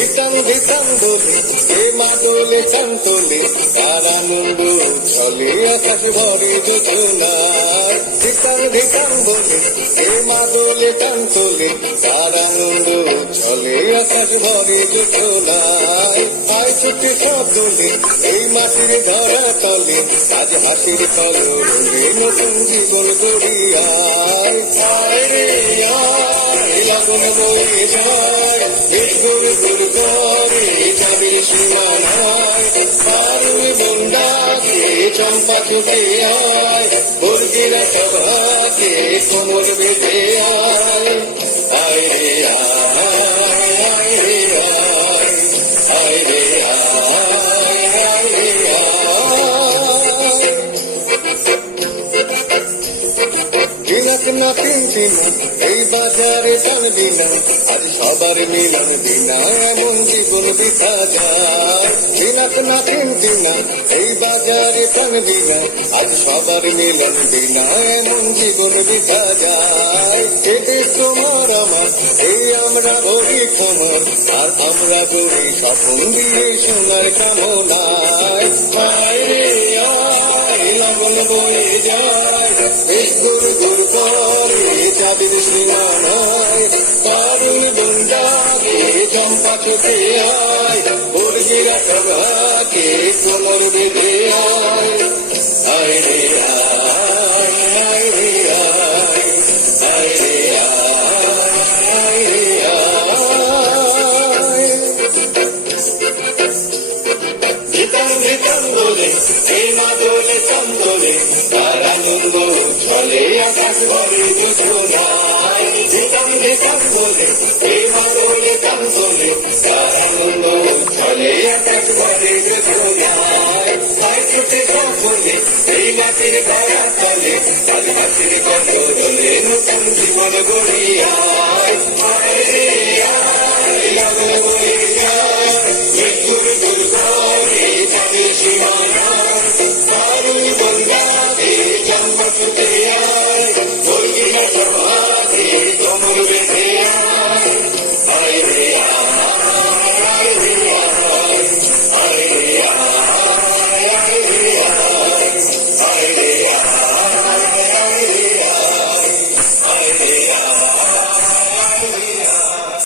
ধিতাং ধিতাং বলে এ মাদলে চান্তলে তার আনন্দ চলে আকাশ ভরে যোজনায়। ধিতাং ধিতাং বলে এ মাদলে চান্তলে তার আনন্দ চলে আকাশ ভরে যোজনায়। আয় ছুটে সব দোলে এই মাটির ধরা তলে আজ হাসির কলরবে নতুন জীবন গড়িয়ায়। আয় রে আয় লগন বয়ে যায় গুর গুর করে চাঁদের সীমানায়। পারুই বন্দাকে চম্পা ছুটে আয় মুরগিরা সভাকে কোমর বেঁধে আয়। আয় রে আয় আয় রে আয় আয় রে আয় আয় রে আয়। দিনাক না পিন্দিনা এই বাজারে টানবি না আজ সবার মিলন দিনা এমন জীবন বিতা যায়। দিনাক না পিন্দিনা এই বাজারে টানবি না আজ সবার মিলন দিনা এমন জীবন বিতা যায়। এ দেশ তোমার আমার এই আমরা ভরি খমর আর আমরা গড়ি স্বপ্ন দিয়ে সোনার কামনায়। আয় রে আয় লগন বয়ে যায় গুর গুর করে চাঁদের সীমানায়। পারুই বন্দাকে চম্পা ছুটে আয় মুরগিরা সভাকে কোমর বেঁধে আয়। আয় রে আয় আয় রে আয় আয় রে আয় রে আয়। ধিতাং ধিতাং বলে এই মাদলে চান্তলে তার আনন্দ চলে আকাশ ভরে যোজনায়। ধিতাং ধিতাং বলে এই মাদলে চান্তলে তার আনন্দ চলে আকাশ ভরে যোজনায়। আয় ছুটে সব বলে এই মাটির ধরা তলে আজ হাসির কলরবে নতুন জীবন গড়িয়ায়। আয় রে আয় লগন বয়ে যায়